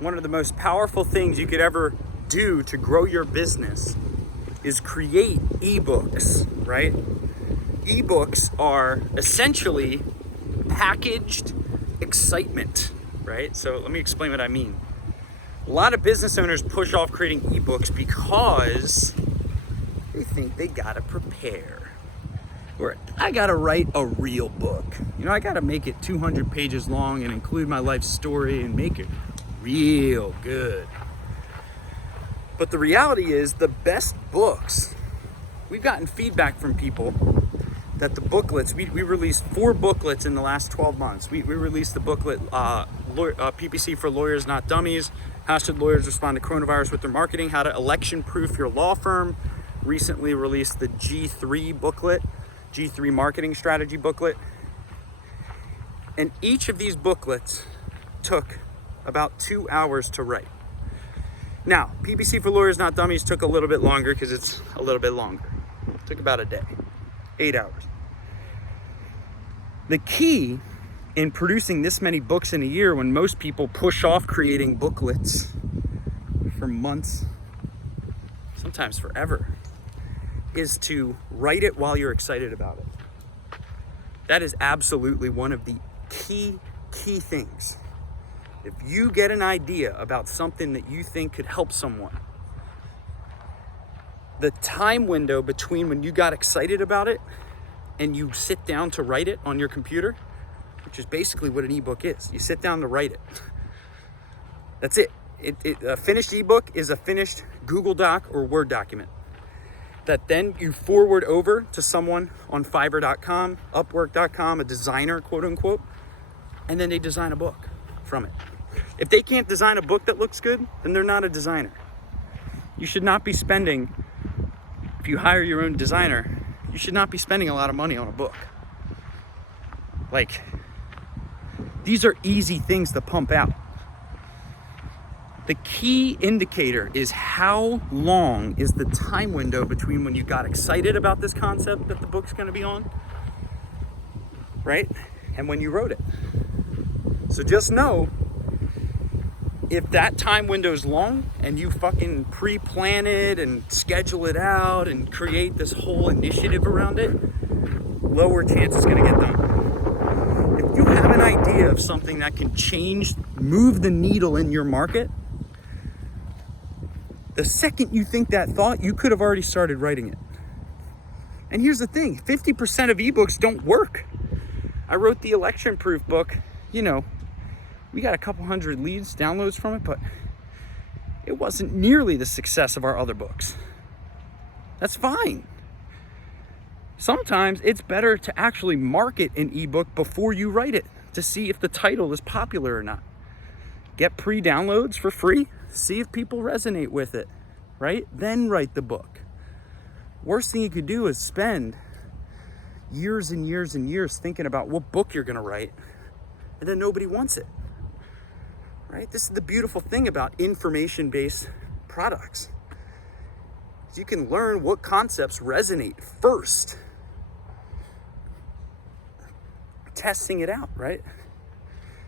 one of the most powerful things you could ever do to grow your business is create ebooks, right? Ebooks are essentially packaged excitement, right? So let me explain what I mean. A lot of business owners push off creating ebooks because they think they gotta prepare. Or I gotta write a real book. I gotta make it 200 pages long and include my life story and make it real good. But the reality is the best books, we've gotten feedback from people that the booklets, we released 4 booklets in the last 12 months. We released the booklet, PPC for Lawyers Not Dummies, How Should Lawyers Respond to Coronavirus with Their Marketing, How to Election-Proof Your Law Firm. Recently released the G3 booklet, G3 Marketing Strategy booklet. And each of these booklets took about 2 hours to write. Now, PPC for Lawyers Not Dummies took a little bit longer because it's a little bit longer. It took about a day, 8 hours. The key in producing this many books in a year, when most people push off creating booklets for months, sometimes forever, is to write it while you're excited about it. That is absolutely one of the key things. If you get an idea about something that you think could help someone, the time window between when you got excited about it and you sit down to write it on your computer, which is basically what an ebook is. You sit down to write it. That's it. A finished ebook is a finished Google Doc or Word document that then you forward over to someone on Fiverr.com, Upwork.com, a designer, quote unquote, and then they design a book from it. If they can't design a book that looks good, then they're not a designer. You should not be spending, if you hire your own designer, you should not be spending a lot of money on a book. Like, these are easy things to pump out. The key indicator is how long is the time window between when you got excited about this concept that the book's gonna be on, right? And when you wrote it. So just know, if that time window is long and you fucking pre-plan it and schedule it out and create this whole initiative around it, lower chance it's gonna get done. If you have an idea of something that can move the needle in your market, the second you think that thought, you could have already started writing it. And here's the thing, 50% of ebooks don't work. I wrote the Election Proof book, we got a couple hundred leads, downloads from it, but it wasn't nearly the success of our other books. That's fine. Sometimes it's better to actually market an ebook before you write it to see if the title is popular or not. Get pre-downloads for free, see if people resonate with it, right? Then write the book. Worst thing you could do is spend years and years and years thinking about what book you're gonna write, and then nobody wants it, right? This is the beautiful thing about information-based products. You can learn what concepts resonate first. Testing it out, right?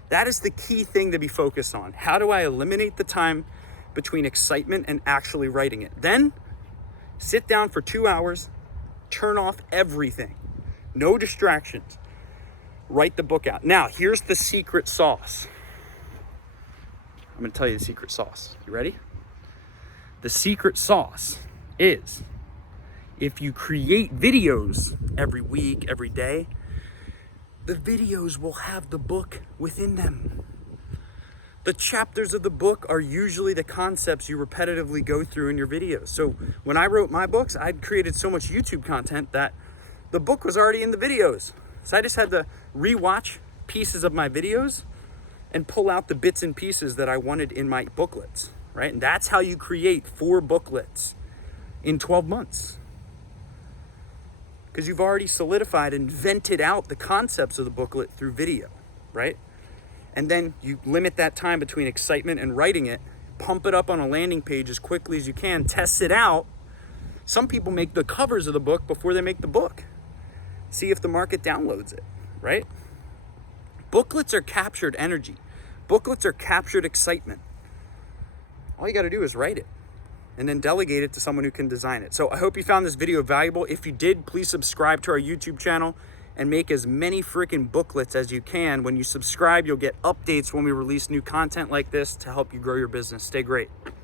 That is the key thing to be focused on. How do I eliminate the time between excitement and actually writing it? Then sit down for 2 hours, turn off everything, no distractions, write the book out. Now, here's the secret sauce. I'm gonna tell you the secret sauce. You ready? The secret sauce is, if you create videos every week, every day, the videos will have the book within them. The chapters of the book are usually the concepts you repetitively go through in your videos. So when I wrote my books, I'd created so much YouTube content that the book was already in the videos. So I just had to rewatch pieces of my videos and pull out the bits and pieces that I wanted in my booklets, right? And that's how you create 4 booklets in 12 months. Because you've already solidified and vented out the concepts of the booklet through video, right? And then you limit that time between excitement and writing it, pump it up on a landing page as quickly as you can, test it out. Some people make the covers of the book before they make the book. See if the market downloads it, right? Booklets are captured energy. Booklets are captured excitement. All you got to do is write it and then delegate it to someone who can design it. So I hope you found this video valuable. If you did, please subscribe to our YouTube channel and make as many freaking booklets as you can. When you subscribe, you'll get updates when we release new content like this to help you grow your business. Stay great.